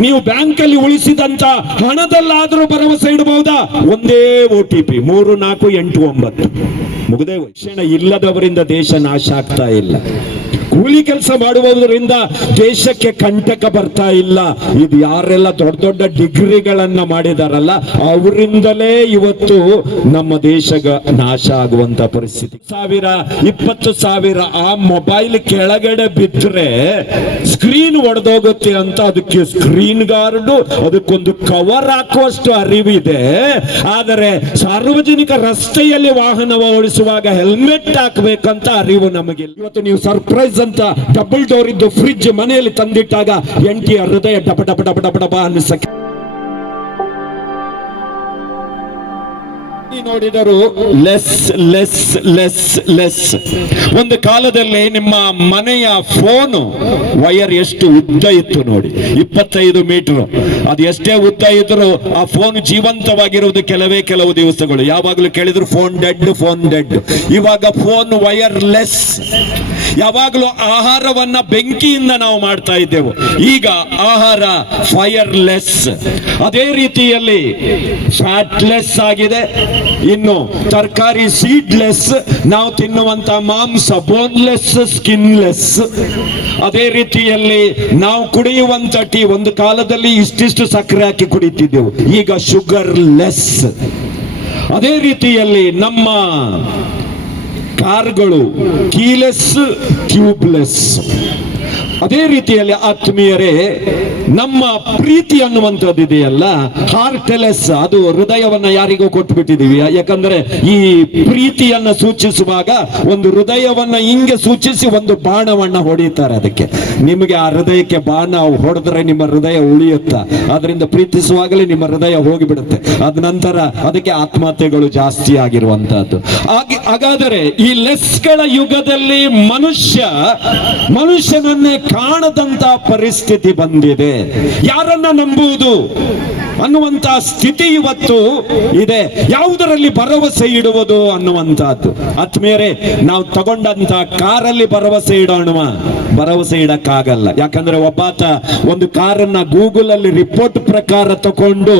ನೀವು ಬ್ಯಾಂಕ್ ಅಲ್ಲಿ ಉಳಿಸಿದಂತ ಹಣದಲ್ಲಾದ್ರೂ ಭರವಸೆ ಇಡಬಹುದಾ ಒಂದೇ ಒ ಟಿ ಪಿ ಮೂರು ನಾಲ್ಕು ಎಂಟು ಒಂಬತ್ತು ಮುಗದೇ. ಶಿಕ್ಷಣ ಇಲ್ಲದವರಿಂದ ದೇಶ ನಾಶ ಆಗ್ತಾ ಇಲ್ಲ ಕೂಲಿ ಕೆಲಸ ಮಾಡುವುದರಿಂದ ದೇಶಕ್ಕೆ ಕಂಟಕ ಬರ್ತಾ ಇಲ್ಲ. ಇದು ಯಾರೆಲ್ಲ ದೊಡ್ಡ ದೊಡ್ಡ ಡಿಗ್ರಿಗಳನ್ನ ಮಾಡಿದಾರಲ್ಲ, ಅವರಿಂದಲೇ ಇವತ್ತು ನಮ್ಮ ದೇಶ ನಾಶ ಆಗುವಂತ ಪರಿಸ್ಥಿತಿ. ಸಾವಿರ, ಇಪ್ಪತ್ತು ಸಾವಿರ ಆ ಮೊಬೈಲ್ ಕೆಳಗಡೆ ಬಿದ್ದರೆ ಸ್ಕ್ರೀನ್ ಒಡೆದೋಗುತ್ತೆ ಅಂತ ಅದಕ್ಕೆ ಸ್ಕ್ರೀನ್ ಗಾರ್ಡ್ ಅದಕ್ಕೊಂದು ಕವರ್ ಹಾಕುವಷ್ಟು ಅರಿವಿದೆ. ಆದರೆ ಸಾರ್ವಜನಿಕ ರಸ್ತೆಯಲ್ಲಿ ವಾಹನ ಓಡಿಸುವಾಗ ಹೆಲ್ಮೆಟ್ ಹಾಕಬೇಕಂತ ಅರಿವು ನಮಗೆ ಇವತ್ತು ನೀವು ಸರ್ಪ್ರೈಸ್ ಅಂತ ಡಬಲ್ ಡೋರ್ ಇದ್ದು ಫ್ರಿಡ್ಜ್ ಮನೆಯಲ್ಲಿ ತಂದಿಟ್ಟಾಗ ಎಂಟಿಯ ಹೃದಯ ಡಪ ಡಪ ಡಪ ಡಪ ಡಪ ಅನ್ನಿಸಕ್ಕೆ. ನೋಡಿದರು ಲೆಸ್ ಲೆಸ್ ಲೆಸ್ ಲೆಸ್ ಒಂದು ಕಾಲದಲ್ಲಿ ನಿಮ್ಮ ಮನೆಯ ಫೋನು ವೈರ್ ಎಷ್ಟು ಉದ್ದ ಇತ್ತು ನೋಡಿ. ಇಪ್ಪತ್ತೈದು ಮೀಟರ್. ಅದು ಎಷ್ಟೇ ಉದ್ದ ಇದ್ರು ಆ ಫೋನ್ ಜೀವಂತವಾಗಿರುವುದು ಕೆಲವೇ ಕೆಲವು ದಿವಸಗಳು. ಯಾವಾಗಲೂ ಕೇಳಿದ್ರು ಫೋನ್ ಡೆಡ್ ಫೋನ್ ಡೆಡ್ ಇವಾಗ ಫೋನ್ ವಯರ್ಲೆಸ್ ಯಾವಾಗಲೂ ಆಹಾರವನ್ನ ಬೆಂಕಿಯಿಂದ ನಾವು ಮಾಡ್ತಾ ಇದ್ದೆವು. ಈಗ ಆಹಾರ ಫೈರ್ಲೆಸ್ ಅದೇ ರೀತಿಯಲ್ಲಿ ಫ್ಯಾಟ್ಲೆಸ್ ಆಗಿದೆ. ಇನ್ನು ತರಕಾರಿ ಸೀಡ್ಲೆಸ್ ನಾವು ತಿನ್ನುವಂತ ಮಾಂಸ ಬೋನ್ಲೆಸ್ ಸ್ಕಿನ್ಲೆಸ್ ಅದೇ ರೀತಿಯಲ್ಲಿ ನಾವು ಕುಡಿಯುವಂತ ಟೀ ಒಂದು ಕಾಲದಲ್ಲಿ ಇಷ್ಟಿಷ್ಟು ಸಕ್ಕರೆ ಹಾಕಿ ಕುಡಿತಿದ್ದೆವು. ಈಗ ಶುಗರ್ಲೆಸ್ ಅದೇ ರೀತಿಯಲ್ಲಿ ನಮ್ಮ ಕಾರ್ಗಳು ಕೀಲೆಸ್ ಟ್ಯೂಬ್ಲೆಸ್. ಅದೇ ರೀತಿಯಲ್ಲಿ ಆತ್ಮೀಯರೇ ನಮ್ಮ ಪ್ರೀತಿ ಅನ್ನುವಂಥದ್ದು ಇದೆಯಲ್ಲ? ಹಾರ್ಟ್ಲೆಸ್, ಅದು ಹೃದಯವನ್ನ ಯಾರಿಗೂ ಕೊಟ್ಟು ಬಿಟ್ಟಿದೀವಿ ಯಾಕಂದ್ರೆ ಈ ಪ್ರೀತಿಯನ್ನ ಸೂಚಿಸುವಾಗ ಒಂದು ಹೃದಯವನ್ನ ಹಿಂಗೆ ಸೂಚಿಸಿ ಒಂದು ಬಾಣವನ್ನ ಹೊಡೆಯುತ್ತಾರೆ ಅದಕ್ಕೆ. ನಿಮಗೆ ಆ ಹೃದಯಕ್ಕೆ ಬಾಣ ಹೊಡೆದ್ರೆ ನಿಮ್ಮ ಹೃದಯ ಉಳಿಯುತ್ತ? ಅದರಿಂದ ಪ್ರೀತಿಸುವಾಗಲೇ ನಿಮ್ಮ ಹೃದಯ ಹೋಗಿಬಿಡುತ್ತೆ. ಅದ ನಂತರ ಅದಕ್ಕೆ ಆತ್ಮಹತ್ಯೆಗಳು ಜಾಸ್ತಿ ಆಗಿರುವಂತಹದ್ದು ಹಾಗೆ, ಹಾಗಾದರೆ ಈ ಲೆಸ್ಗಳ ಯುಗದಲ್ಲಿ ಮನುಷ್ಯ ಮನುಷ್ಯನನ್ನೇ ಕಾಣದಂತ ಪರಿಸ್ಥಿತಿ ಬಂದಿದೆ. ಯಾರನ್ನ ನಂಬುವುದು ಅನ್ನುವಂತ ಸ್ಥಿತಿ ಇವತ್ತು ಇದೆ. ಯಾವುದರಲ್ಲಿ ಭರವಸೆ ಇಡುವುದು ಅನ್ನುವಂತಹದ್ದು ಮೇರೆ ನಾವು ತಗೊಂಡಂತ ಕಾರಲ್ಲಿ ಭರವಸೆ ಇಡೋಣ ಭರವಸೆ ಇಡಕ್ಕಾಗಲ್ಲ. ಯಾಕಂದ್ರೆ ಒಬ್ಬಾತ ಒಂದು ಕಾರನ್ನ ಗೂಗಲ್ ಅಲ್ಲಿ ರಿಪೋರ್ಟ್ ಪ್ರಕಾರ ತಗೊಂಡು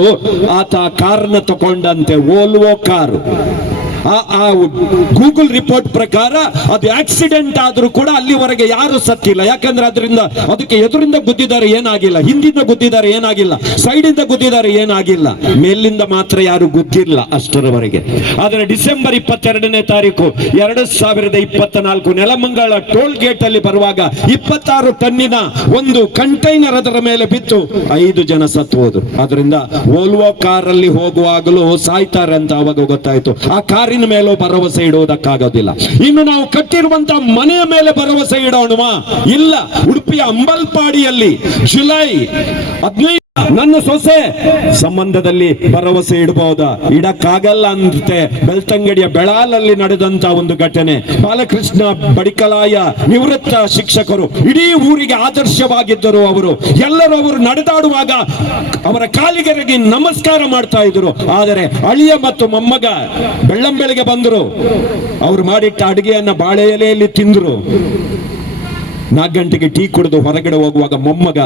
ಆತ ಕಾರನ್ನ ತಗೊಂಡಂತೆ ಓಲ್ವೋ ಕಾರು. ಆ ಗೂಗಲ್ ರಿಪೋರ್ಟ್ ಪ್ರಕಾರ ಅದು ಆಕ್ಸಿಡೆಂಟ್ ಆದ್ರೂ ಕೂಡ ಅಲ್ಲಿವರೆಗೆ ಯಾರು ಸತ್ತಿಲ್ಲ. ಯಾಕಂದ್ರೆ ಅದರಿಂದ ಅದಕ್ಕೆ ಎದುರಿಂದ ಗುದ್ದಿದ್ದಾರೆ ಏನಾಗಿಲ್ಲ. ಹಿಂದಿಂದ ಗುದ್ದಿದ್ದಾರೆ ಏನಾಗಿಲ್ಲ. ಸೈಡಿಂದ ಗುದ್ದಿದ್ದಾರೆ ಏನಾಗಿಲ್ಲ. ಮೇಲಿಂದ ಮಾತ್ರ ಯಾರು ಗುದ್ದಿಲ್ಲ ಅಷ್ಟರವರೆಗೆ. ಆದರೆ ಡಿಸೆಂಬರ್ ಇಪ್ಪತ್ತೆರಡನೇ ತಾರೀಕು, ಎರಡು ಸಾವಿರದ ಇಪ್ಪತ್ತ ನಾಲ್ಕು ನೆಲಮಂಗಲ ಟೋಲ್ ಗೇಟ್ ಅಲ್ಲಿ ಬರುವಾಗ ಇಪ್ಪತ್ತಾರು ಟನ್ನಿನ ಒಂದು ಕಂಟೈನರ್ ಅದರ ಮೇಲೆ ಬಿತ್ತು. ಐದು ಜನ ಸತ್ತು ಅದರಿಂದ ಓಲ್ವೋ ಕಾರಲ್ಲಿ ಹೋಗುವಾಗಲೂ ಸಾಯ್ತಾರೆ ಅಂತ ಅವಾಗ ಗೊತ್ತಾಯ್ತು. ಆ ಕಾರಿನ ಮೇಲೂ ಭರವಸೆ ಇಡುವುದಕ್ಕಾಗೋದಿಲ್ಲ. ಇನ್ನು ನಾವು ಕಟ್ಟಿರುವಂತ ಮನೆಯ ಮೇಲೆ ಭರವಸೆ ಇಡೋಣ ಇಲ್ಲ. ಉಡುಪಿಯ ಅಂಬಲ್ಪಾಡಿಯಲ್ಲಿ ಜುಲೈ ಹದಿನೈದು ನನ್ನ ಸೊಸೆ, ಸಂಬಂಧದಲ್ಲಿ ಭರವಸೆ ಇಡಬಹುದ ಇಡಕ್ಕಾಗಲ್ಲ ಅಂತೆ. ಬೆಳ್ತಂಗಡಿಯ ಬೆಳಾಲಲ್ಲಿ ನಡೆದಂತ ಒಂದು ಘಟನೆ. ಬಾಲಕೃಷ್ಣ ಬಡಿಕಲಾಯ ನಿವೃತ್ತ ಶಿಕ್ಷಕರು ಇಡೀ ಊರಿಗೆ ಆದರ್ಶವಾಗಿದ್ದರು ಅವರು. ಎಲ್ಲರೂ ಅವರು ನಡೆದಾಡುವಾಗ ಅವರ ಕಾಲಿಗರಿಗೆ ನಮಸ್ಕಾರ ಮಾಡ್ತಾ ಇದ್ರು ಆದರೆ ಅಳಿಯ ಮತ್ತು ಮೊಮ್ಮಗ ಬೆಳ್ಳಂಬೆಳಿಗೆ ಬಂದರು. ಅವರು ಮಾಡಿಟ್ಟ ಅಡುಗೆಯನ್ನ ಬಾಳೆ ಎಲೆಯಲ್ಲಿ ತಿಂದ್ರು. ನಾಲ್ಕು ಗಂಟೆಗೆ ಟೀ ಕುಡಿದು ಹೊರಗಡೆ ಹೋಗುವಾಗ ಮೊಮ್ಮಗ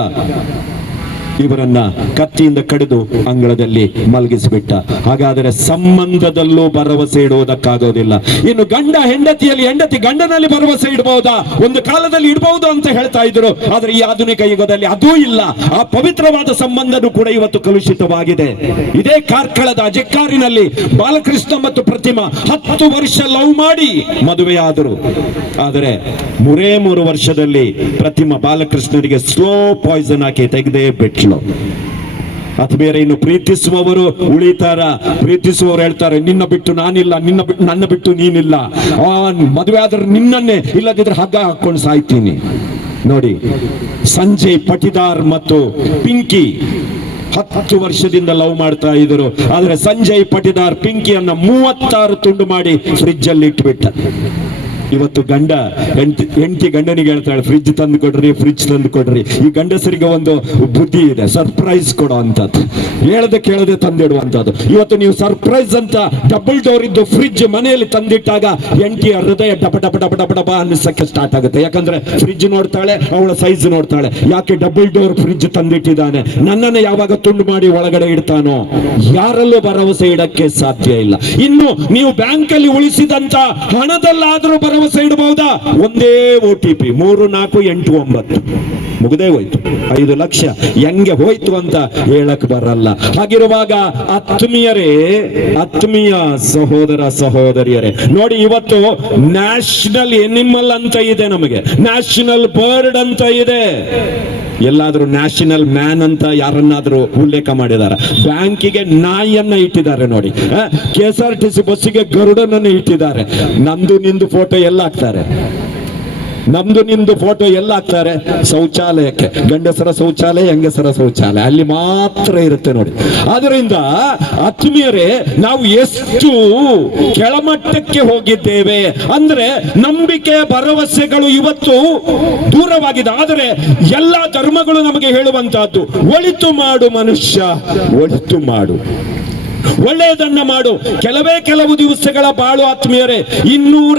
ಇವರನ್ನ ಕತ್ತಿಯಿಂದ ಕಡಿದು ಅಂಗಳದಲ್ಲಿ ಮಲಗಿಸಿಬಿಟ್ಟ. ಹಾಗಾದರೆ ಸಂಬಂಧದಲ್ಲೂ ಭರವಸೆ ಇಡುವುದಕ್ಕಾಗೋದಿಲ್ಲ. ಇನ್ನು ಗಂಡ ಹೆಂಡತಿಯಲ್ಲಿ ಹೆಂಡತಿ ಗಂಡನಲ್ಲಿ ಭರವಸೆ ಇಡಬಹುದಾ ಒಂದು ಕಾಲದಲ್ಲಿ ಇಡಬಹುದು ಅಂತ ಹೇಳ್ತಾ ಇದ್ರು. ಆದ್ರೆ ಈ ಆಧುನಿಕ ಯುಗದಲ್ಲಿ ಅದೂ ಇಲ್ಲ. ಆ ಪವಿತ್ರವಾದ ಸಂಬಂಧನೂ ಕೂಡ ಇವತ್ತು ಕಲುಷಿತವಾಗಿದೆ. ಇದೇ ಕಾರ್ಕಳದ ಅಜಕ್ಕಾರಿನಲ್ಲಿ ಬಾಲಕೃಷ್ಣ ಮತ್ತು ಪ್ರತಿಮಾ ಹತ್ತು ವರ್ಷ ಲವ್ ಮಾಡಿ ಮದುವೆಯಾದರು. ಆದರೆ ಮೂರೇ ಮೂರು ವರ್ಷದಲ್ಲಿ ಪ್ರತಿಮಾ ಬಾಲಕೃಷ್ಣನಿಗೆ ಸ್ಲೋ ಪಾಯ್ಸನ್ ಹಾಕಿ ತೆಗೆದೇ ಅದು ಬೇರೆ ಇನ್ನು ಪ್ರೀತಿಸುವವರು ಉಳಿತಾರ, ಪ್ರೀತಿಸುವವರು ಹೇಳ್ತಾರೆ, ನಿನ್ನ ಬಿಟ್ಟು ನಾನಿಲ್ಲ, ನಿನ್ನ ಬಿಟ್ಟು ನನ್ನ ಬಿಟ್ಟು ನೀನಿಲ್ಲ. ಮದುವೆ ಆದ್ರೆ ನಿನ್ನನ್ನೇ ಇಲ್ಲದಿದ್ರೆ ಹಗ್ಗ ಹಾಕೊಂಡು ಸಾಯ್ತೀನಿ. ನೋಡಿ ಸಂಜಯ್ ಪಟಿದಾರ್ ಮತ್ತು ಪಿಂಕಿ ಹತ್ತು ವರ್ಷದಿಂದ ಲವ್ ಮಾಡ್ತಾ ಇದ್ರು ಆದ್ರೆ ಸಂಜಯ್ ಪಟಿದಾರ್ ಪಿಂಕಿಯನ್ನ ಮೂವತ್ತಾರು ತುಂಡು ಮಾಡಿ ಫ್ರಿಡ್ಜ್ ಅಲ್ಲಿ ಇಟ್ಬಿಟ್ಟ. ಇವತ್ತು ಗಂಡ ಹೆಂಡತಿ ಗಂಡನಿಗೆ ಹೇಳ್ತಾಳೆ ಫ್ರಿಜ್ ತಂದು ಕೊಡ್ರಿ ಫ್ರಿಜ್ ತಂದು ಕೊಡ್ರಿ ಈ ಗಂಡಸರಿಗೆ ಒಂದು ಬುದ್ಧಿ ಇದೆ ಸರ್ಪ್ರೈಸ್ ಕೊಡೋ ಅಂತದ್ದು. ಹೇಳದೆ ಕೇಳದೆ ತಂದಿಡುವಂತದ್ದು ಇವತ್ತು ನೀವು ಸರ್ಪ್ರೈಸ್ ಅಂತ ಡಬಲ್ ಡೋರ್ ಇದ್ದು ಫ್ರಿಜ್ ಮನೆಯಲ್ಲಿ ತಂದಿಟ್ಟಾಗ ಹೆಂಡತಿ ಹೃದಯ ಡಪ ಡಪ ಡಪ ಡಪ ಡಬ ಅನ್ನಿಸಕ್ಕೆ ಸ್ಟಾರ್ಟ್ ಆಗುತ್ತೆ. ಯಾಕಂದ್ರೆ ಫ್ರಿಜ್ ನೋಡ್ತಾಳೆ, ಅವಳ ಸೈಜ್ ನೋಡ್ತಾಳೆ. ಯಾಕೆ ಡಬಲ್ ಡೋರ್ ಫ್ರಿಜ್ ತಂದಿಟ್ಟಿದ್ದಾನೆ? ನನ್ನನ್ನು ಯಾವಾಗ ತುಂಡು ಮಾಡಿ ಒಳಗಡೆ ಇಡ್ತಾನೋ? ಯಾರಲ್ಲೂ ಭರವಸೆ ಇಡಕ್ಕೆ ಸಾಧ್ಯ ಇಲ್ಲ. ಇನ್ನು ನೀವು ಬ್ಯಾಂಕ್ ಅಲ್ಲಿ ಉಳಿಸಿದಂತ ಹಣದಲ್ಲಾದ್ರೂ ಭರವಸೆ ಇಡಬಹುದಾ ಒಂದೇ ಓ ಟಿ ಪಿ ಮೂರು, ನಾಲ್ಕು, ಎಂಟು, ಒಂಬತ್ತು. ಮುಗದೇ ಹೋಯ್ತು. ಐದು ಲಕ್ಷ. ಹೆಂಗೆ ಹೋಯ್ತು ಅಂತ ಹೇಳಕ್ ಬರಲ್ಲ. ಹಾಗಿರುವಾಗ ಆತ್ಮೀಯರೇ, ಆತ್ಮೀಯ ಸಹೋದರ, ಸಹೋದರಿಯರೇ, ನೋಡಿ ಇವತ್ತು ನ್ಯಾಷನಲ್ ಎನಿಮಲ್ ಅಂತ ಇದೆ ನಮಗೆ. ನ್ಯಾಷನಲ್ ಬರ್ಡ್ ಅಂತ ಇದೆ. ಎಲ್ಲಾದ್ರೂ ನ್ಯಾಷನಲ್ ಮ್ಯಾನ್ ಅಂತ ಯಾರನ್ನಾದ್ರೂ ಉಲ್ಲೇಖ ಮಾಡಿದ್ದಾರೆ ಬ್ಯಾಂಕಿಗೆ ನಾಯಿಯನ್ನ ಇಟ್ಟಿದ್ದಾರೆ ನೋಡಿ. K S R T C ಬಸ್ಸಿಗೆ ಗರುಡನನ್ನು ಇಟ್ಟಿದ್ದಾರೆ. ನಂದು, ನಿಂದು ಫೋಟೋ ಎಲ್ಲ ಹಾಕ್ತಾರೆ ನಮ್ದು ನಿಮ್ದು ಫೋಟೋ ಎಲ್ಲ ಹಾಕ್ತಾರೆ ಶೌಚಾಲಯಕ್ಕೆ. ಗಂಡಸರ ಶೌಚಾಲಯ, ಹೆಂಗಸರ ಶೌಚಾಲಯ. ಅಲ್ಲಿ ಮಾತ್ರ ಇರುತ್ತೆ ನೋಡಿ. ಆದ್ರಿಂದ ಆತ್ಮೀಯರೇ, ನಾವು ಎಷ್ಟು ಕೆಳಮಟ್ಟಕ್ಕೆ ಹೋಗಿದ್ದೇವೆ ಅಂದ್ರೆ ನಂಬಿಕೆ ಭರವಸೆಗಳು ಇವತ್ತು ದೂರವಾಗಿದೆ. ಆದರೆ ಎಲ್ಲ ಧರ್ಮಗಳು ನಮಗೆ ಹೇಳುವಂತಹದ್ದು ಒಳಿತು ಮಾಡು ಮನುಷ್ಯ, ಒಳಿತು ಮಾಡು. ಒಳ್ಳೆಯದನ್ನ ಮಾಡು. ಕೆಲವೇ ಕೆಲವು ದಿವಸಗಳ ಬಾಳು ಆತ್ಮೀಯರೇ, ಇನ್ನೂರ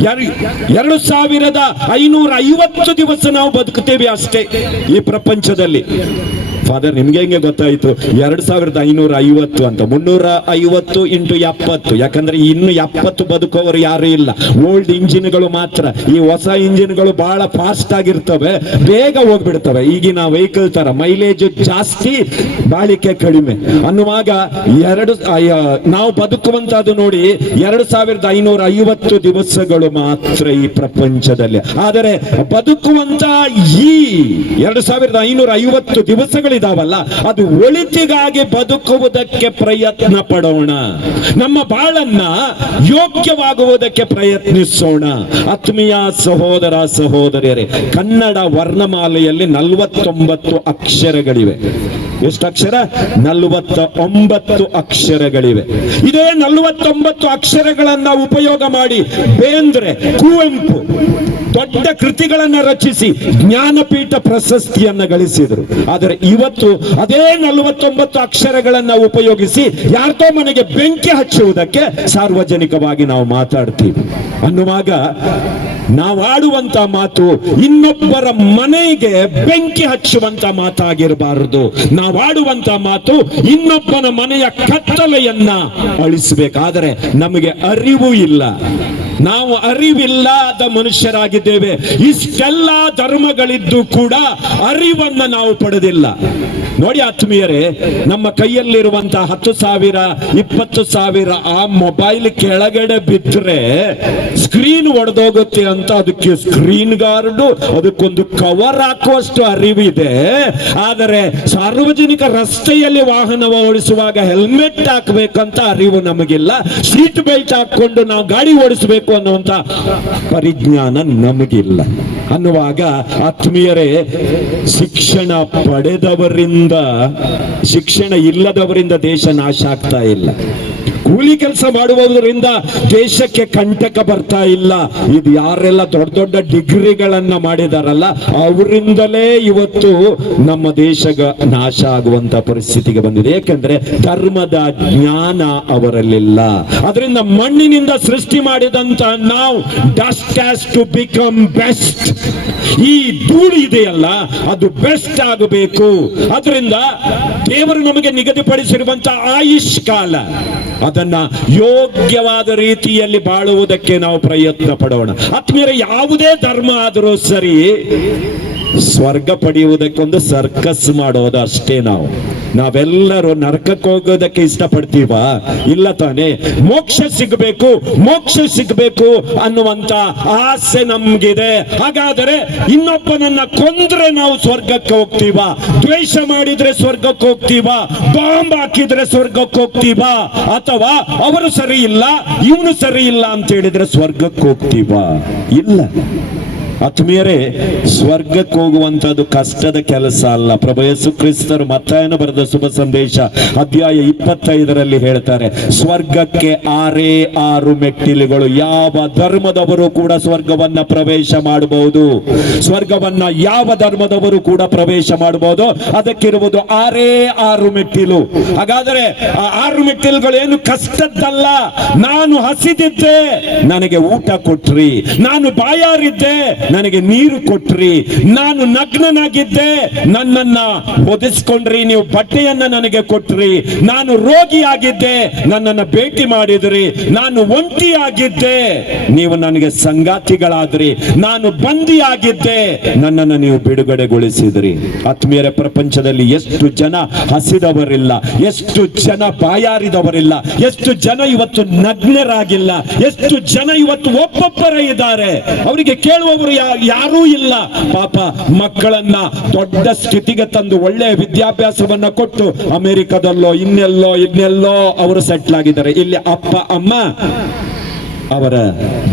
ಎರ- ಎರಡು ಸಾವಿರದ ಐನೂರ ಐವತ್ತು ದಿವಸ ನಾವು ಬದುಕುತ್ತೇವೆ ಅಷ್ಟೇ ಈ ಪ್ರಪಂಚದಲ್ಲಿ. ಫಾದರ್ ನಿಮ್ಗೆ ಹೆಂಗೆ ಗೊತ್ತಾಯ್ತು? ಎರಡ್ ಸಾವಿರದ ಐನೂರ ಐವತ್ತು ಅಂತ. ಮುನ್ನೂರ ಐವತ್ತು ಇಂಟು ಎಪ್ಪತ್ತು. ಯಾಕಂದ್ರೆ ಇನ್ನು ಎಪ್ಪತ್ತು ಬದುಕೋರು ಯಾರು ಇಲ್ಲ. ಓಲ್ಡ್ ಇಂಜಿನ್ಗಳು ಮಾತ್ರ. ಈ ಹೊಸ ಇಂಜಿನ್ಗಳು ಬಹಳ ಫಾಸ್ಟ್ ಆಗಿರ್ತವೆ. ಬೇಗ ಹೋಗ್ಬಿಡ್ತವೆ. ಈಗಿನ ವೆಹಿಕಲ್ ತರ ಮೈಲೇಜ್ ಜಾಸ್ತಿ, ಬಾಳಿಕೆ ಕಡಿಮೆ. ಅನ್ನುವಾಗ ಎರಡು ನಾವು ಬದುಕುವಂತದ್ದು ನೋಡಿ, ಎರಡು ಸಾವಿರದ ಐನೂರ ಐವತ್ತು ದಿವಸಗಳು ಮಾತ್ರ ಈ ಪ್ರಪಂಚದಲ್ಲಿ. ಆದರೆ ಬದುಕುವಂತ ಈ ಎರಡು ಸಾವಿರದ ಐನೂರ ಐವತ್ತು ದಿವಸಗಳಿದಾವಲ್ಲ ಅದು ಒಳಿತಿಗಾಗಿ ಬದುಕುವುದಕ್ಕೆ ಪ್ರಯತ್ನ ಪಡೋಣ. ನಮ್ಮ ಬಾಳನ್ನ ಯೋಗ್ಯವಾಗುವುದಕ್ಕೆ ಪ್ರಯತ್ನಿಸೋಣ. ಆತ್ಮೀಯ ಸಹೋದರ, ಸಹೋದರಿಯರೇ, ಕನ್ನಡ ವರ್ಣಮಾಲೆಯಲ್ಲಿ ನಲವತ್ತೊಂಬತ್ತು ಅಕ್ಷರಗಳಿವೆ. ಎಷ್ಟು ಅಕ್ಷರ ನಲವತ್ತ ಒಂಬತ್ತು ಅಕ್ಷರಗಳಿವೆ. ಇದೇ ನಲವತ್ತೊಂಬತ್ತು ಅಕ್ಷರಗಳನ್ನ ಉಪಯೋಗ ಮಾಡಿ, ಬೇಂದ್ರೆ ಕುವೆಂಪು ದೊಡ್ಡ ಕೃತಿಗಳನ್ನ ರಚಿಸಿ, ಜ್ಞಾನಪೀಠ ಪ್ರಶಸ್ತಿಯನ್ನ ಗಳಿಸಿದರು. ಆದರೆ ಇವತ್ತು ಅದೇ ನಲವತ್ತೊಂಬತ್ತು ಅಕ್ಷರಗಳನ್ನ ಉಪಯೋಗಿಸಿ ಯಾರ್ತೋ ಮನೆಗೆ ಬೆಂಕಿ ಹಚ್ಚುವುದಕ್ಕೆ ಸಾರ್ವಜನಿಕವಾಗಿ ನಾವು ಮಾತಾಡ್ತೀವಿ. ಅನ್ನುವಾಗ ನಾವಾಡುವಂತ ಮಾತು ಇನ್ನೊಬ್ಬರ ಮನೆಗೆ ಬೆಂಕಿ ಹಚ್ಚುವಂತ ಮಾತಾಗಿರಬಾರದು. ನಾವಾಡುವಂತ ಮಾತು ಇನ್ನೊಬ್ಬನ ಮನೆಯ ಕತ್ತಲೆಯನ್ನ ಅಳಿಸಬೇಕಾದರೆ ನಮಗೆ ಅರಿವು ಇಲ್ಲ. ನಾವು ಅರಿವಿಲ್ಲದ ಮನುಷ್ಯರಾಗಿದ್ದೇವೆ. ಇಷ್ಟೆಲ್ಲ ಧರ್ಮಗಳಿದ್ದು ಕೂಡ ಅರಿವನ್ನ ನಾವು ಪಡೆದಿಲ್ಲ. ನೋಡಿ ಆತ್ಮೀಯರೇ, ನಮ್ಮ ಕೈಯಲ್ಲಿರುವಂತಹ ಹತ್ತು ಸಾವಿರ, ಇಪ್ಪತ್ತು ಸಾವಿರ ಆ ಮೊಬೈಲ್ ಕೆಳಗಡೆ ಬಿದ್ದರೆ ಸ್ಕ್ರೀನ್ ಒಡೆದೋಗುತ್ತೆ ಅಂತ ಅದಕ್ಕೆ ಸ್ಕ್ರೀನ್ ಗಾರ್ಡ್ ಅದಕ್ಕೊಂದು ಕವರ್ ಹಾಕುವಷ್ಟು ಅರಿವಿದೆ. ಆದರೆ ಸಾರ್ವಜನಿಕ ರಸ್ತೆಯಲ್ಲಿ ವಾಹನ ಓಡಿಸುವಾಗ ಹೆಲ್ಮೆಟ್ ಹಾಕಬೇಕಂತ ಅರಿವು ನಮಗಿಲ್ಲ. ಸೀಟ್ ಬೆಲ್ಟ್ ಹಾಕೊಂಡು ನಾವು ಗಾಡಿ ಓಡಿಸಬೇಕು ಅನ್ನುವಂತ ಪರಿಜ್ಞಾನ ನಮಗಿಲ್ಲ. ಅನ್ನುವಾಗ ಆತ್ಮೀಯರೇ, ಶಿಕ್ಷಣ ಪಡೆದವರಿಂದ ಶಿಕ್ಷಣ ಇಲ್ಲದವರಿಂದ ದೇಶ ನಾಶ ಆಗ್ತಾ ಇಲ್ಲ. ಕೂಲಿ ಕೆಲಸ ಮಾಡುವುದರಿಂದ ದೇಶಕ್ಕೆ ಕಂಟಕ ಬರ್ತಾ ಇಲ್ಲ. ಇದು ಯಾರೆಲ್ಲ ದೊಡ್ಡ ದೊಡ್ಡ ಡಿಗ್ರಿಗಳನ್ನ ಮಾಡಿದಾರಲ್ಲ, ಅವರಿಂದಲೇ ಇವತ್ತು ನಮ್ಮ ದೇಶ ನಾಶ ಆಗುವಂತ ಪರಿಸ್ಥಿತಿಗೆ ಬಂದಿದೆ. ಏಕೆಂದ್ರೆ ಧರ್ಮದ ಜ್ಞಾನ ಅವರಲ್ಲಿಲ್ಲ. ಅದರಿಂದ ಮಣ್ಣಿನಿಂದ ಸೃಷ್ಟಿ ಮಾಡಿದಂತ ನಾವು ಡಸ್ಟ್ ಟು ಬಿಕಮ್ ಬೆಸ್ಟ್ ಈ ಧೂಳು ಇದೆಯಲ್ಲ, ಅದು ಬೆಸ್ಟ್ ಆಗಬೇಕು. ಅದರಿಂದ ದೇವರು ನಮಗೆ ನಿಗದಿಪಡಿಸಿರುವಂತಹ ಆಯುಷ್ ಕಾಲ. ಅದನ್ನ ಯೋಗ್ಯವಾದ ರೀತಿಯಲ್ಲಿ ಬಾಳುವುದಕ್ಕೆ ನಾವು ಪ್ರಯತ್ನ ಪಡೋಣ. ಆತ್ಮೀಯರ, ಯಾವುದೇ ಧರ್ಮ ಆದರೂ ಸರಿ, ಸ್ವರ್ಗ ಪಡೆಯುವುದಕ್ಕೊಂದು ಸರ್ಕಸ್ ಮಾಡೋದು ಅಷ್ಟೇ ನಾವು. ನಾವೆಲ್ಲರೂ ನರಕಕ್ಕೆ ಹೋಗೋದಕ್ಕೆ ಇಷ್ಟಪಡ್ತೀವ? ಇಲ್ಲ ತಾನೆ. ಮೋಕ್ಷ ಸಿಗಬೇಕು ಮೋಕ್ಷ ಸಿಗಬೇಕು ಅನ್ನುವಂತ ಆಸೆ ನಮ್ಗಿದೆ. ಹಾಗಾದರೆ ಇನ್ನೊಬ್ಬನನ್ನ ಕೊಂದ್ರೆ ನಾವು ಸ್ವರ್ಗಕ್ಕೆ ಹೋಗ್ತೀವ? ದ್ವೇಷ ಮಾಡಿದ್ರೆ ಸ್ವರ್ಗಕ್ಕೆ ಹೋಗ್ತೀವ? ಬಾಂಬ್ ಹಾಕಿದ್ರೆ ಸ್ವರ್ಗಕ್ಕೆ ಹೋಗ್ತೀವ? ಅಥವಾ ಅವರು ಸರಿ ಇಲ್ಲ, ಇವನು ಸರಿ ಇಲ್ಲ ಅಂತ ಹೇಳಿದ್ರೆ ಸ್ವರ್ಗಕ್ಕೆ ಹೋಗ್ತೀವ? ಇಲ್ಲ. ಆತ್ಮೀಯರೇ, ಸ್ವರ್ಗಕ್ಕೆ ಹೋಗುವಂತದ್ದು ಕಷ್ಟದ ಕೆಲಸ ಅಲ್ಲ. ಪ್ರಭು ಯೇಸು ಕ್ರಿಸ್ತರು ಮತ್ತಾಯನ ಬರೆದ ಶುಭ ಸಂದೇಶ ಅಧ್ಯಾಯ ಇಪ್ಪತ್ತೈದರಲ್ಲಿ ಹೇಳ್ತಾರೆ, ಸ್ವರ್ಗಕ್ಕೆ ಆರೇ ಆರು ಮೆಟ್ಟಿಲುಗಳು, ಯಾವ ಧರ್ಮದವರು ಕೂಡ ಸ್ವರ್ಗವನ್ನ ಪ್ರವೇಶ ಮಾಡಬಹುದು? ಸ್ವರ್ಗವನ್ನ ಯಾವ ಧರ್ಮದವರು ಕೂಡ ಪ್ರವೇಶ ಮಾಡಬಹುದು? ಅದಕ್ಕಿರುವುದು ಆರೇ ಆರು ಮೆಟ್ಟಿಲು. ಹಾಗಾದರೆ ಆ ಆರು ಮೆಟ್ಟಿಲುಗಳು ಏನು ಕಷ್ಟದ್ದಲ್ಲ? ನಾನು ಹಸಿದಿದ್ದೆ, ನನಗೆ ಊಟ ಕೊಟ್ರಿ, ನಾನು ಬಾಯಾರಿದ್ದೆ ನನಗೆ ನೀರು ಕೊಟ್ರಿ. ನಾನು ನಗ್ನನಾಗಿದ್ದೆ. ನನ್ನನ್ನ ಒದಿಸ್ಕೊಂಡ್ರಿ ನೀವು ಬಟ್ಟೆಯನ್ನ ನನಗೆ ಕೊಟ್ರಿ. ನಾನು ರೋಗಿಯಾಗಿದ್ದೆ. ನನ್ನನ್ನ ಭೇಟಿ ಮಾಡಿದ್ರಿ. ನಾನು ಒಂಟಿಯಾಗಿದ್ದೆ. ನೀವು ನನಗೆ ಸಂಗಾತಿಗಳಾದ್ರಿ. ನಾನು ಬಂದಿಯಾಗಿದ್ದೆ. ನನ್ನನ್ನು ನೀವು ಬಿಡುಗಡೆಗೊಳಿಸಿದ್ರಿ. ಆತ್ಮೀಯರ ಪ್ರಪಂಚದಲ್ಲಿ ಎಷ್ಟು ಜನ ಹಸಿದವರಿಲ್ಲ. ಎಷ್ಟು ಜನ ಬಾಯಾರಿದವರಿಲ್ಲ. ಎಷ್ಟು ಜನ ಇವತ್ತು ನಗ್ನರಾಗಿಲ್ಲ. ಎಷ್ಟು ಜನ ಇವತ್ತು ಒಬ್ಬೊಬ್ಬರ ಇದ್ದಾರೆ. ಅವರಿಗೆ ಕೇಳುವವರು ಯಾರೂ ಇಲ್ಲ. ಪಾಪ ಮಕ್ಕಳನ್ನ ದೊಡ್ಡ ಸ್ಥಿತಿಗೆ ತಂದು ಒಳ್ಳೆಯ ವಿದ್ಯಾಭ್ಯಾಸವನ್ನ ಕೊಟ್ಟು ಅಮೆರಿಕದಲ್ಲೋ ಇನ್ನೆಲ್ಲೋ ಇನ್ನೆಲ್ಲೋ ಅವರು ಸೆಟ್ಲ್ ಆಗಿದ್ದಾರೆ. ಇಲ್ಲಿ ಅಪ್ಪ, ಅಮ್ಮ ಅವರ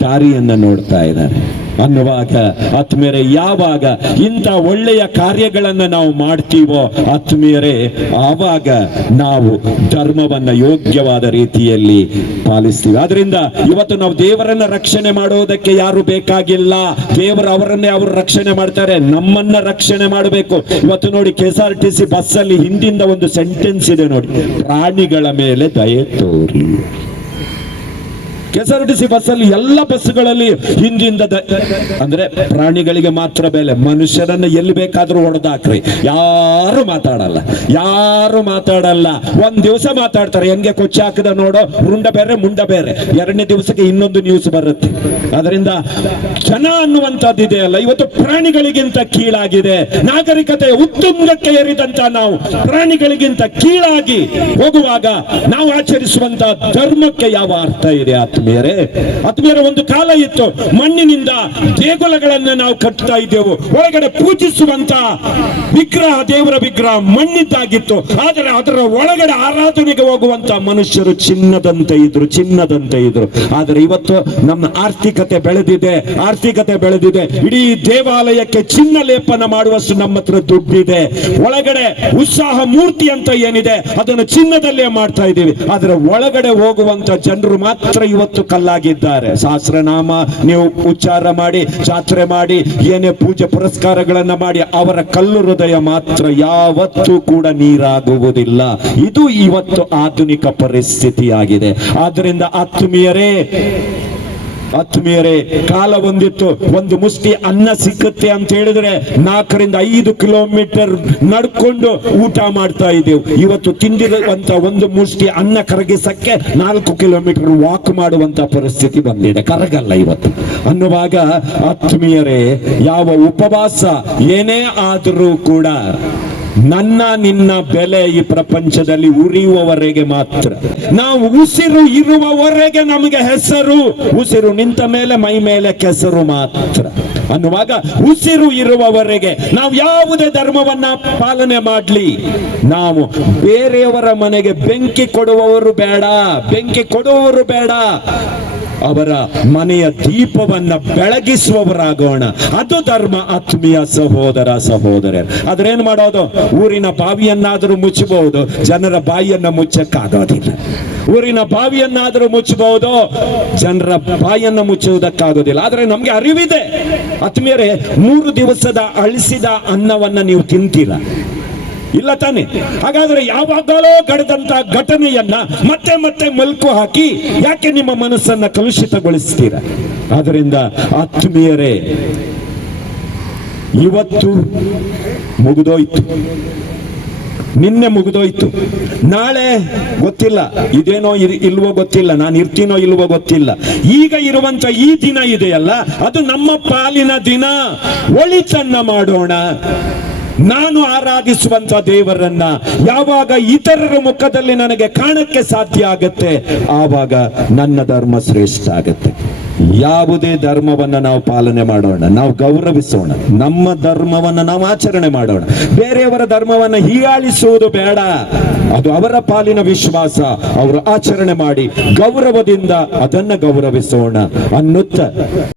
ದಾರಿಯನ್ನು ನೋಡ್ತಾ ಇದ್ದಾರೆ. ಅನ್ನುವಾಗ ಆತ್ಮೀಯರೇ, ಯಾವಾಗ ಇಂಥ ಒಳ್ಳೆಯ ಕಾರ್ಯಗಳನ್ನು ನಾವು ಮಾಡ್ತೀವೋ ಆತ್ಮೀಯರೇ, ಆವಾಗ ನಾವು ಧರ್ಮವನ್ನ ಯೋಗ್ಯವಾದ ರೀತಿಯಲ್ಲಿ ಪಾಲಿಸ್ತೀವಿ. ಆದ್ರಿಂದ ಇವತ್ತು ನಾವು ದೇವರನ್ನ ರಕ್ಷಣೆ ಮಾಡೋದಕ್ಕೆ ಯಾರು ಬೇಕಾಗಿಲ್ಲ. ದೇವರು ಅವರನ್ನೇ ಅವರು ರಕ್ಷಣೆ ಮಾಡ್ತಾರೆ. ನಮ್ಮನ್ನ ರಕ್ಷಣೆ ಮಾಡಬೇಕು. ಇವತ್ತು ನೋಡಿ K S R T C ಬಸ್ಸಲ್ಲಿ ಹಿಂದಿಂದ ಒಂದು ಸೆಂಟೆನ್ಸ್ ಇದೆ ನೋಡಿ. ಪ್ರಾಣಿಗಳ ಮೇಲೆ ದಯೆ ತೋರಿ. ಕೆಎಸ್ಆರ್ಟಿಸಿ ಬಸ್ಸಲ್ಲಿ ಎಲ್ಲ ಬಸ್ಸುಗಳಲ್ಲಿ ಹಿಂದಿಂದ ಅಂದ್ರೆ ಪ್ರಾಣಿಗಳಿಗೆ ಮಾತ್ರ ಬೆಲೆ. ಮನುಷ್ಯರನ್ನ ಎಲ್ಲಿ ಬೇಕಾದ್ರೂ ಹೊಡೆದಾಕ್ರಿ. ಯಾರು ಮಾತಾಡಲ್ಲ. ಯಾರು ಮಾತಾಡಲ್ಲ. ಒಂದ್ ದಿವಸ ಮಾತಾಡ್ತಾರೆ. ಹೆಂಗೆ ಕೊಚ್ಚಿ ಹಾಕದ ನೋಡೋ. ರುಂಡ ಬೇರೆ, ಮುಂಡ ಬೇರೆ. ಎರಡನೇ ದಿವಸಕ್ಕೆ ಇನ್ನೊಂದು ನ್ಯೂಸ್ ಬರುತ್ತೆ. ಅದರಿಂದ ಜನ ಅನ್ನುವಂಥದ್ದು ಇದೆಯಲ್ಲ ಇವತ್ತು ಪ್ರಾಣಿಗಳಿಗಿಂತ ಕೀಳಾಗಿದೆ. ನಾಗರಿಕತೆ ಉತ್ತುಂಗಕ್ಕೆ ಏರಿದಂತ ನಾವು ಪ್ರಾಣಿಗಳಿಗಿಂತ ಕೀಳಾಗಿ ಹೋಗುವಾಗ ನಾವು ಆಚರಿಸುವಂತ ಧರ್ಮಕ್ಕೆ ಯಾವ ಅರ್ಥ ಇದೆ? ಆತ್ಮೀಯರೇ ಆತ್ಮೀಯರ ಒಂದು ಕಾಲ ಇತ್ತು. ಮಣ್ಣಿನಿಂದ ದೇಗುಲಗಳನ್ನ ನಾವು ಕಟ್ತಾ ಇದ್ದೆವು. ಒಳಗಡೆ ಪೂಜಿಸುವಂತ ವಿಗ್ರಹ, ದೇವರ ವಿಗ್ರಹ ಮಣ್ಣಿದ್ದಾಗಿತ್ತು. ಆದರೆ ಅದರ ಒಳಗಡೆ ಆರಾಧನೆಗೆ ಹೋಗುವಂತ ಮನುಷ್ಯರು ಚಿನ್ನದಂತೆ ಇದ್ರು ಚಿನ್ನದಂತೆ ಇದ್ರು. ಆದರೆ ಇವತ್ತು ನಮ್ಮ ಆರ್ಥಿಕತೆ ಬೆಳೆದಿದೆ ಆರ್ಥಿಕತೆ ಬೆಳೆದಿದೆ. ಇಡೀ ದೇವಾಲಯಕ್ಕೆ ಚಿನ್ನ ಲೇಪನ ಮಾಡುವಷ್ಟು ನಮ್ಮ ಹತ್ರ ದುಡ್ಡಿದೆ. ಒಳಗಡೆ ಉತ್ಸಾಹ ಮೂರ್ತಿ ಅಂತ ಏನಿದೆ, ಅದನ್ನು ಚಿನ್ನದಲ್ಲೇ ಮಾಡ್ತಾ ಇದ್ದೀವಿ. ಆದರೆ ಒಳಗಡೆ ಹೋಗುವಂತ ಜನರು ಮಾತ್ರ ಇವತ್ತು ಕಲ್ಲಾಗಿದ್ದಾರೆ. ಸಹಸ್ರನಾಮ ನೀವು ಉಚ್ಚಾರ ಮಾಡಿ, ಜಾತ್ರೆ ಮಾಡಿ, ಏನೇ ಪೂಜೆ ಪುರಸ್ಕಾರಗಳನ್ನ ಮಾಡಿ, ಅವರ ಕಲ್ಲು ಹೃದಯ ಮಾತ್ರ ಯಾವತ್ತೂ ಕೂಡ ನೀರಾಗುವುದಿಲ್ಲ. ಇದು ಇವತ್ತು ಆಧುನಿಕ ಪರಿಸ್ಥಿತಿಯಾಗಿದೆ. ಆದ್ದರಿಂದ ಆತ್ಮೀಯರೇ ಆತ್ಮೀಯರೇ, ಕಾಲ ಬಂದಿತ್ತು. ಒಂದು ಮುಷ್ಟಿ ಅನ್ನ ಸಿಕ್ಕುತ್ತೆ ಅಂತ ಹೇಳಿದ್ರೆ ನಾಲ್ಕರಿಂದ ಐದು ಕಿಲೋಮೀಟರ್ ನಡ್ಕೊಂಡು ಊಟ ಮಾಡ್ತಾ ಇದ್ದೇವೆ. ಇವತ್ತು ತಿಂದಿರುವಂತ ಒಂದು ಮುಷ್ಟಿ ಅನ್ನ ಕರಗಿಸಕ್ಕೆ ನಾಲ್ಕು ಕಿಲೋಮೀಟರ್ ವಾಕ್ ಮಾಡುವಂತ ಪರಿಸ್ಥಿತಿ ಬಂದಿದೆ. ಕರಗಲ್ಲ ಇವತ್ತು. ಅನ್ನುವಾಗ ಆತ್ಮೀಯರೇ, ಯಾವ ಉಪವಾಸ ಏನೇ ಆದರೂ ಕೂಡ ನನ್ನ ನಿನ್ನ ಬೆಲೆ ಈ ಪ್ರಪಂಚದಲ್ಲಿ ಉರಿಯುವವರೆಗೆ ಮಾತ್ರ. ನಾವು ಉಸಿರು ಇರುವವರೆಗೆ ನಮಗೆ ಹೆಸರು, ಉಸಿರು ನಿಂತ ಮೇಲೆ ಮೈ ಮೇಲೆ ಕೆಸರು ಮಾತ್ರ. ಅನ್ನುವಾಗ ಉಸಿರು ಇರುವವರೆಗೆ ನಾವು ಯಾವುದೇ ಧರ್ಮವನ್ನ ಪಾಲನೆ ಮಾಡಲಿ. ನಾವು ಬೇರೆಯವರ ಮನೆಗೆ ಬೆಂಕಿ ಕೊಡುವವರು ಬೇಡ, ಬೆಂಕಿ ಕೊಡುವವರು ಬೇಡ. ಅವರ ಮನೆಯ ದೀಪವನ್ನ ಬೆಳಗಿಸುವವರಾಗೋಣ. ಅದು ಧರ್ಮ, ಆತ್ಮೀಯ ಸಹೋದರ ಸಹೋದರ. ಅದ್ರೇನ್ ಮಾಡೋದು? ಊರಿನ ಬಾವಿಯನ್ನಾದರೂ ಮುಚ್ಚಬಹುದು. ಜನರ ಬಾಯಿಯನ್ನ ಮುಚ್ಚಕ್ಕಾಗೋದಿಲ್ಲ. ಊರಿನ ಬಾವಿಯನ್ನಾದರೂ ಮುಚ್ಚಬಹುದು. ಜನರ ಬಾಯಿಯನ್ನ ಮುಚ್ಚುವುದಕ್ಕಾಗೋದಿಲ್ಲ. ಆದ್ರೆ ನಮ್ಗೆ ಅರಿವಿದೆ. ಆತ್ಮೀಯರೇ, ಮೂರು ದಿವಸದ ಅಳಿಸಿದ ಅನ್ನವನ್ನ ನೀವು ತಿಂತೀರ. ಇಲ್ಲ ತಾನೆ. ಹಾಗಾದ್ರೆ ಯಾವಾಗಲೋ ಗಡದಂತ ಘಟನೆಯನ್ನ ಮತ್ತೆ ಮತ್ತೆ ಮಲ್ಕು ಹಾಕಿ ಯಾಕೆ ನಿಮ್ಮ ಮನಸ್ಸನ್ನ ಕಲುಷಿತಗೊಳಿಸ್ತೀರ? ಆದ್ರಿಂದ ಆತ್ಮೀಯರೇ, ಇವತ್ತು ಮುಗಿದೋಯ್ತು. ನಿನ್ನೆ ಮುಗಿದೋಯ್ತು. ನಾಳೆ ಗೊತ್ತಿಲ್ಲ. ಇದೇನೋ ಇಲ್ವೋ ಗೊತ್ತಿಲ್ಲ. ನಾನು ಇರ್ತೀನೋ ಇಲ್ವೋ ಗೊತ್ತಿಲ್ಲ. ಈಗ ಇರುವಂತ ಈ ದಿನ ಇದೆಯಲ್ಲ, ಅದು ನಮ್ಮ ಪಾಲಿನ ದಿನ. ಒಳಿತನ್ನ ಮಾಡೋಣ. ನಾನು ಆರಾಧಿಸುವಂತ ದೇವರನ್ನ ಯಾವಾಗ ಇತರರ ಮುಖದಲ್ಲಿ ನನಗೆ ಕಾಣಕ್ಕೆ ಸಾಧ್ಯ ಆಗುತ್ತೆ, ಆವಾಗ ನನ್ನ ಧರ್ಮ ಶ್ರೇಷ್ಠ ಆಗುತ್ತೆ. ಯಾವುದೇ ಧರ್ಮವನ್ನ ನಾವು ಪಾಲನೆ ಮಾಡೋಣ, ನಾವು ಗೌರವಿಸೋಣ, ನಮ್ಮ ಧರ್ಮವನ್ನ ನಾವು ಆಚರಣೆ ಮಾಡೋಣ. ಬೇರೆಯವರ ಧರ್ಮವನ್ನ ಹೀಯಾಳಿಸುವುದು ಬೇಡ, ಅದು ಅವರ ಪಾಲಿನ ವಿಶ್ವಾಸ, ಅವರು ಆಚರಣೆ ಮಾಡಿ ಗೌರವದಿಂದ ಅದನ್ನ ಗೌರವಿಸೋಣ ಅನ್ನುತ್ತ